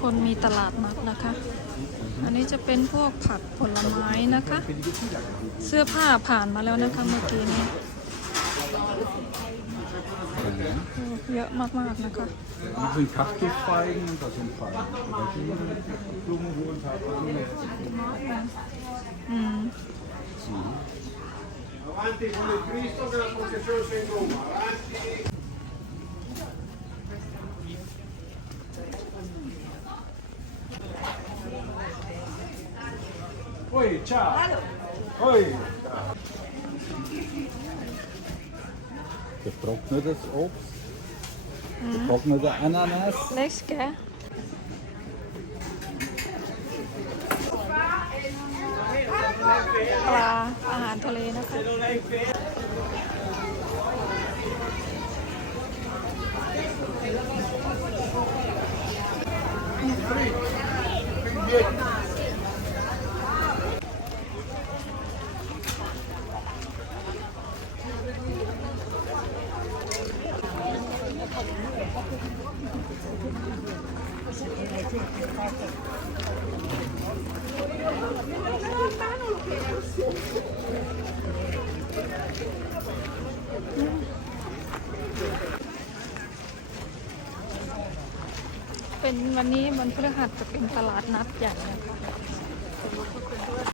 คนมีตลาดนัดนะคะ อันนี้จะเป็นพวกผักผลไม้นะคะ เสื้อผ้าผ่านมาแล้วนะคะเมื่อกี้นี้เยอะมากมากนะคะ อืม Avanti con il Cristo che la processione sia in Hoi, ciao. Hoi. Getrocknetes Obst. Getrocknete Ananas. เล็กแกปลาอาหารทะเลนะคะ เป็นวันนี้วันพฤหัสจะเป็นตลาดนัดใหญ่นะคะ